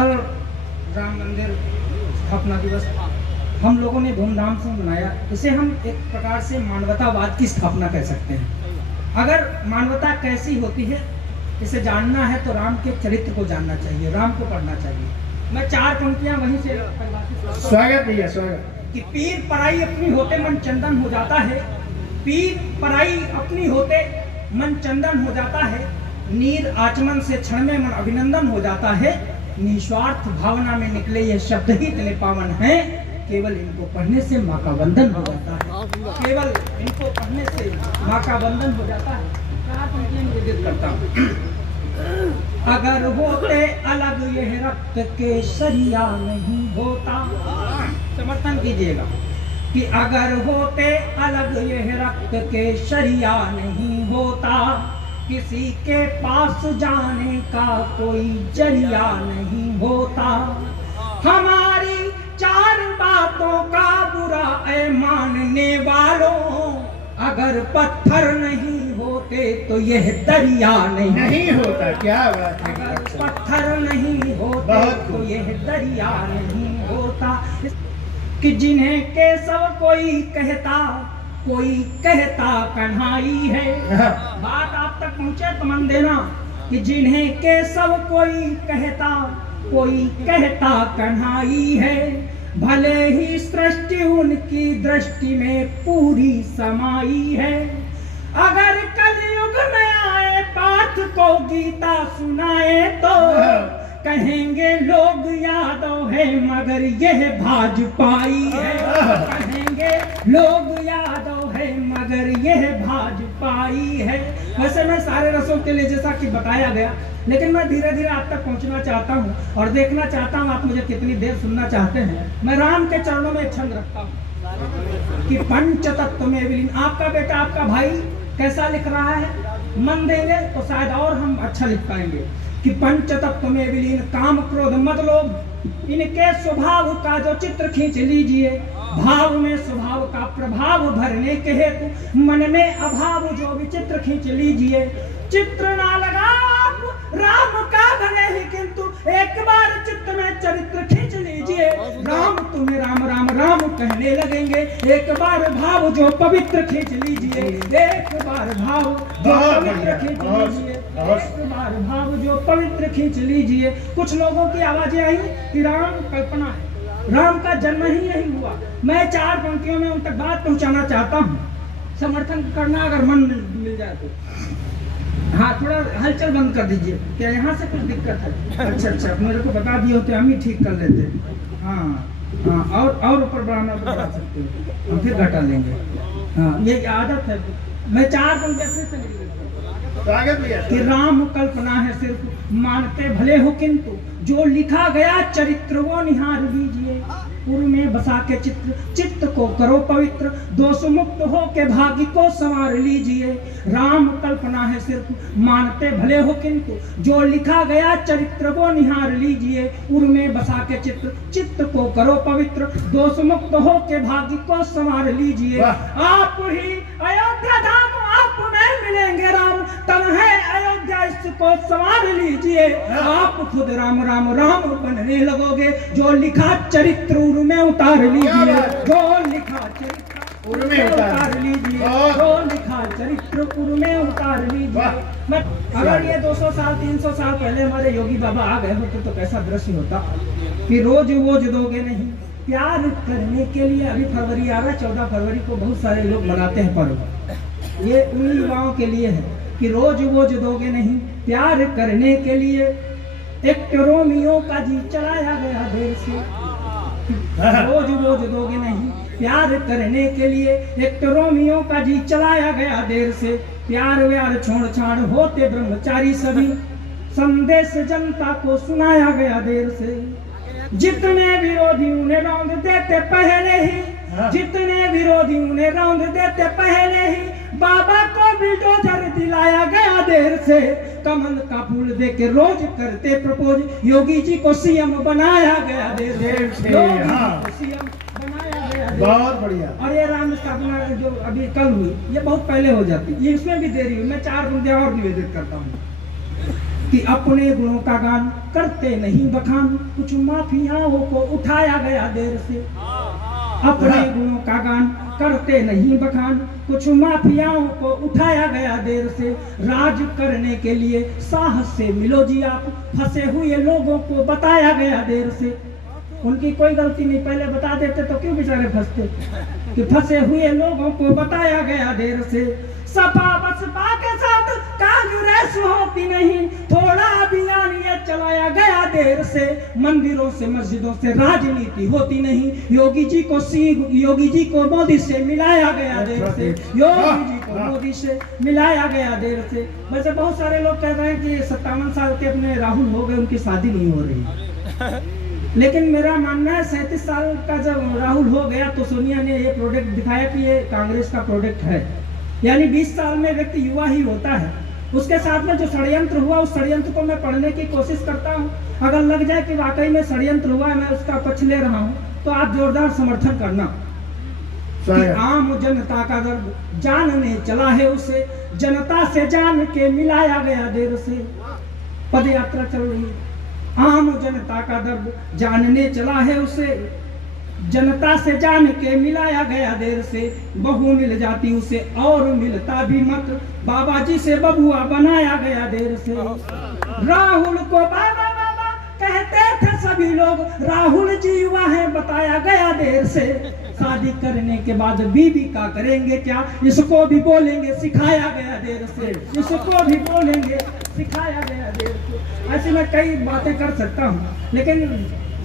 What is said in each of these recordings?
कल राम मंदिर स्थापना दिवस हम लोगों ने धूमधाम से मनाया। इसे हम एक प्रकार से मानवतावाद की स्थापना कह सकते हैं। अगर मानवता कैसी होती है इसे जानना है तो राम के चरित्र को जानना चाहिए, राम को पढ़ना चाहिए। मैं 4 पंक्तियां वहीं से स्वागत भैया स्वागत। कि पीर पराई अपनी होते मन चंदन हो जाता है, पीर पराई अपनी होते मन चंदन हो जाता है, नीर आचमन से क्षण में मन अभिनंदन हो जाता है, निस्वार्थ भावना में निकले ये शब्द ही इतने पावन हैं, केवल इनको पढ़ने से माँ का वंदन हो जाता है, केवल इनको पढ़ने से माँ का वंदन हो जाता है। 4 पंक्तियां निवेदित करता हूँ। अगर होते अलग यह रक्त के सरिया नहीं होता, समर्थन कीजिएगा कि अगर होते अलग यह रक्त के सरिया नहीं होता, किसी के पास जाने का कोई जरिया नहीं होता, हमारी 4 बातों का बुरा है मानने वालों, अगर पत्थर नहीं होते तो यह दरिया नहीं होता। क्या बात है, अगर पत्थर नहीं होते तो यह दरिया नहीं होता। कि जिन्हें केशव कोई कहता कन्हाई है, बात आप तक पहुंचे तो मन देना कि जिन्हें केशव कोई कहता कन्हाई है, भले ही सृष्टि उनकी दृष्टि में पूरी समाई है, अगर कलयुग में आए पाठ को गीता सुनाए तो कहेंगे लोग यादव है मगर यह भाजपाई है, कहेंगे लोग यादव है मगर यह भाजपाई है। वैसे मैं सारे रसों के लिए जैसा कि बताया गया, लेकिन मैं धीरे धीरे आप तक पहुंचना चाहता हूं और देखना चाहता हूं आप मुझे कितनी देर सुनना चाहते हैं। मैं राम के चरणों में एक छंद रखता हूं कि पंच तत्व में विलीन। आपका बेटा आपका भाई कैसा लिख रहा है, मन देंगे तो शायद और हम अच्छा लिख पाएंगे कि पंच तत्व में विलीन काम क्रोध मद लोभ, इनके स्वभाव का जो चित्र खींच लीजिए, भाव में स्वभाव का प्रभाव भरने के हेतु मन में अभाव जो विचित्र खींच लीजिए, चित्र ना लगा आप राम का भले ही किंतु एक बार चित्त में चरित्र खींच लीजिए, राम तुम्हें राम राम राम कहने लगेंगे, एक बार भाव जो पवित्र खींच लीजिए, एक बार भाव जो पवित्र खींच लीजिए, एक बार भाव जो पवित्र खींच लीजिए। कुछ लोगों की आवाजें आई कि राम कल्पना है, राम का जन्म ही नहीं हुआ। मैं 4 पंक्तियों में उन तक बात पहुंचाना चाहता हूं, समर्थन करना अगर मन मिल जाए तो। हाँ, थोड़ा हलचल बंद कर दीजिए, क्या यहाँ से कुछ दिक्कत है? अच्छा, मेरे को बता दिए होते हम ही ठीक कर लेते। हाँ, और ऊपर बढ़ाना तो बढ़ा सकते हो, हम फिर घटा लेंगे। हाँ, ये आदत है। मैं 4 पंक्तियां फिर से कि राम कल्पना है सिर्फ मानते भले हो किंतु जो लिखा गया चरित्र वो निहार लीजिए, पूर्व में बसा के चित्त को करो पवित्र, दोष मुक्त हो के भाग्य को संवार लीजिए। राम कल्पना है सिर्फ मानते भले हो किंतु जो लिखा गया चरित्र वो निहार लीजिए, पूर्व में बसा के चित्त को करो पवित्र, दोष मुक्त हो के भाग्य को संवार लीजिए। आप ही अयोध्या धाम आप में मिलेंगे राम, तब है अयोध्या इसको संवार लीजिए। आप खुद राम राम राम बनने लगोगे, जो लिखा चरित्र उर में उतार लीजिए, जो लिखा चरित्र उर में उतार लीजिए, जो लिखा चरित्र उर में उतार लीजिए। मैं अगर ये 200 साल 300 साल पहले हमारे योगी बाबा आ गए होते तो कैसा दृश्य होता कि रोज वोज दोगे नहीं, प्यार करने के लिए। अभी फरवरी आ रहा है, 14 फरवरी को बहुत सारे लोग मनाते हैं पर्व, ये उन युवाओं के लिए है कि रोज वोज दोगे नहीं, प्यार करने के लिए एक रोमियो का जी चलाया गया देर से, रोज वोज दोगे नहीं, प्यार करने के लिए एक रोमियो का जी चलाया गया देर से, प्यार व्यार छोड़ छाड़ होते ब्रह्मचारी सभी, संदेश जनता को सुनाया गया देर से। जितने विरोधी उन्हें रौंद देते पहले ही, जितने विरोधी उन्हें रौंद देते पहले ही, बाबा को बुलडोजर दिलाया गया देर से, कमल का फूल देके रोज करते प्रपोज, योगी जी को सीएम बनाया गया देर से, सीएम बनाया गया। बहुत बढ़िया। और ये राम स्थापना जो अभी कल हुई, ये बहुत पहले हो जाती, ये इसमें भी देरी हुई। मैं 4 मुद्दे और निवेदित करता हूँ। कि अपने गुणों का गान करते नहीं बखान, कुछ माफियाओं को उठाया गया देर से। अपने गुणों का गान करते नहीं बखान, कुछ माफियाओं को उठाया गया देर से। राज करने के लिए साहस से मिलो जी आप, फंसे हुए लोगों को बताया गया देर से। उनकी कोई गलती नहीं, पहले बता देते तो क्यों बेचारे फंसते। कि फंसे हुए लोगों को बताया गया देर से। सपा बसपा के साथ कांग्रेस होती नहीं, थोड़ा अभियान ये चलाया गया देर से। मंदिरों से मस्जिदों से राजनीति होती नहीं, योगी जी को मोदी से मिलाया गया देर से। योगी जी को मोदी से मिलाया गया देर से। वैसे बहुत सारे लोग कह रहे हैं कि 57 साल के अपने राहुल हो गए, उनकी शादी नहीं हो रही। लेकिन मेरा मानना है 37 साल का जब राहुल हो गया तो सोनिया ने ये प्रोडक्ट दिखाया कि ये कांग्रेस का प्रोडक्ट है। यानी 20 साल में व्यक्ति युवा ही होता है। उसके साथ में जो षड्यंत्र हुआ, उस षड्यंत्र को मैं पढ़ने की कोशिश करता हूँ। अगर लग जाए कि वाकई में षड्यंत्र हुआ, मैं उसका पक्ष ले रहा हूँ, तो आप जोरदार समर्थन करना। कि आम जनता का दर्द जानने चला है उसे, जनता से जान के मिलाया गया देर से। पद यात्रा चल रही है, आम जनता का दर्द जानने चला है उसे, जनता से जान के मिलाया गया देर से। बहू मिल जाती उसे और मिलता भी मत, बाबा जी से बबुआ बनाया गया देर से। राहुल को बाबा बाबा कहते थे सभी लोग, राहुल जी युवा है बताया गया देर से। शादी करने के बाद बीबी का करेंगे क्या, इसको भी बोलेंगे सिखाया गया देर से। इसको भी बोलेंगे सिखाया गया देर से। ऐसे मैं कई बातें कर सकता हूँ, लेकिन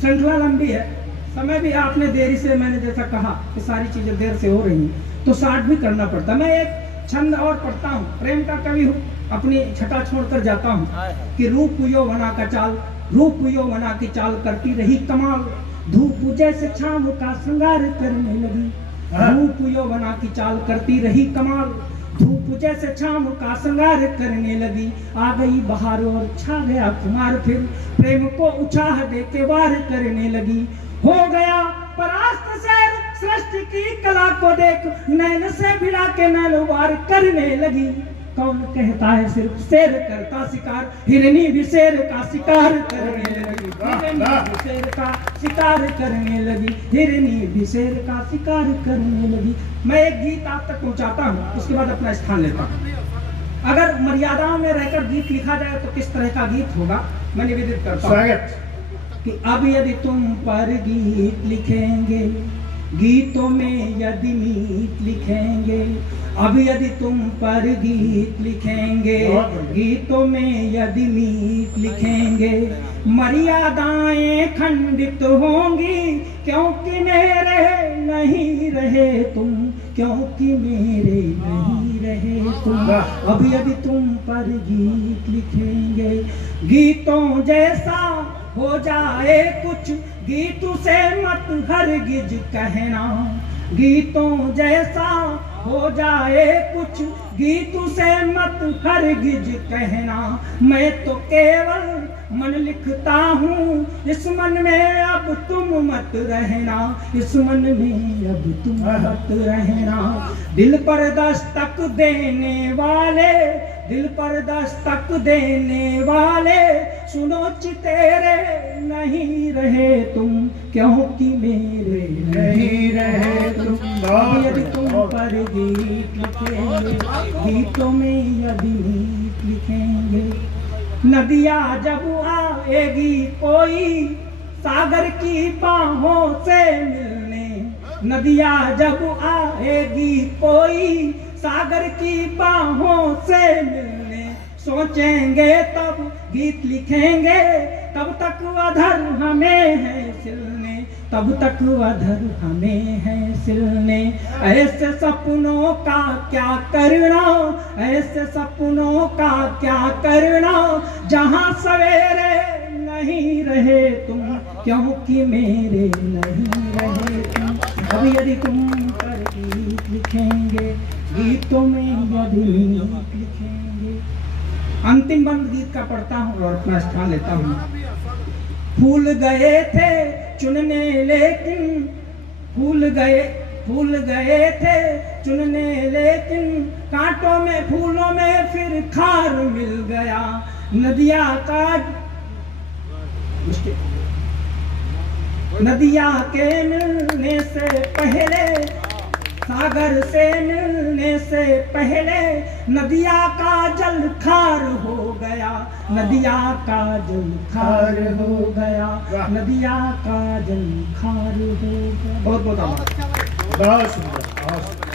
श्रृंखला लंबी है, समय भी आपने देरी से, मैंने जैसा कहा कि सारी चीजें देर से हो रही हैं, तो स्टार्ट भी करना पड़ता। मैं एक छंद और पढ़ता हूँ, प्रेम का कवि हूँ, अपनी छटा छोड़कर जाता हूँ। कि रूप यौवना का चाल, रूप यौवना की चाल करती रही कमाल, धूप जैसे छाव का श्रृंगार करने लगी। रूप यौवना की चाल करती रही कमाल, धूप जैसे छाव का श्रृंगार करने लगी। आ गई बहार और छा गया कुमार, फिर प्रेम को उछाह दे के वार करने लगी। हो गया परास्त शहर सृष्टि की कला को देख, नैन से भिड़ा के नैनवार करने लगी। कौन कहता है सिर्फ शेर करता शिकार, हिरनी भी शेर का शिकार करने लगी। हिरनी भी शेर का शिकार करने लगी, हिरनी भी शेर का शिकार करने लगी। मैं एक गीत आप तक पहुंचाता हूँ, उसके बाद अपना स्थान लेता हूँ। अगर मर्यादाओं में रहकर गीत लिखा जाए तो किस तरह का गीत होगा, मैं निवेदित करता हूँ कि अब यदि तुम पर गीत लिखेंगे, गीतों में यदि मीत लिखेंगे। अब यदि तुम पर गीत लिखेंगे, गीतों में यदि मीत लिखेंगे। मर्यादाएं खंडित होंगी, क्योंकि मेरे नहीं रहे तुम, क्योंकि मेरे नहीं रहे तुम। अब यदि तुम पर गीत लिखेंगे, गीतों जैसा हो जाए कुछ, गीत से मत हरगिज कहना। गीतों जैसा हो जाए कुछ, गीत से मत हरगिज कहना। मैं तो केवल मन लिखता हूँ, इस मन में अब तुम मत रहना, इस मन में अब तुम मत रहना। दिल पर दस्तक देने वाले, दिल पर दस्तक देने वाले, सुनो चितेरे नहीं रहे तुम, क्योंकि मेरे नहीं रहे तुम। यदि तुम पर गीत लिखेंगे, गीतों में यदि गीत लिखेंगे। नदियाँ जब आएगी कोई सागर की बाहों से मिलने, नदियाँ जब आएगी कोई सागर की बाहों से मिलने। सोचेंगे तब गीत लिखेंगे, तब तक अधर हमें है सिलने, तब तक अधर हमें है सिलने। ऐसे सपनों का क्या करना, ऐसे सपनों का क्या करना, जहाँ सवेरे नहीं रहे तुम, क्योंकि मेरे नहीं रहे तुम। अब यदि तुम पर गीत लिखेंगे, गीतों में यदि गीत लिखेंगे। अंतिम बंद गीत का पढ़ता हूँ और अपना स्थान लेता हूँ। फूल गए थे चुनने लेकिन, फूल गए थे चुनने लेकिन, कांटों में फूलों में फिर खार मिल गया। नदिया का नदिया के मिलने से पहले, सागर से मिलने से पहले नदिया का जल खार हो गया, नदिया का जल खार हो गया, नदिया का जल खार हो गया। बहुत बहुत बहुत सुंदर, बहुत सुंदर।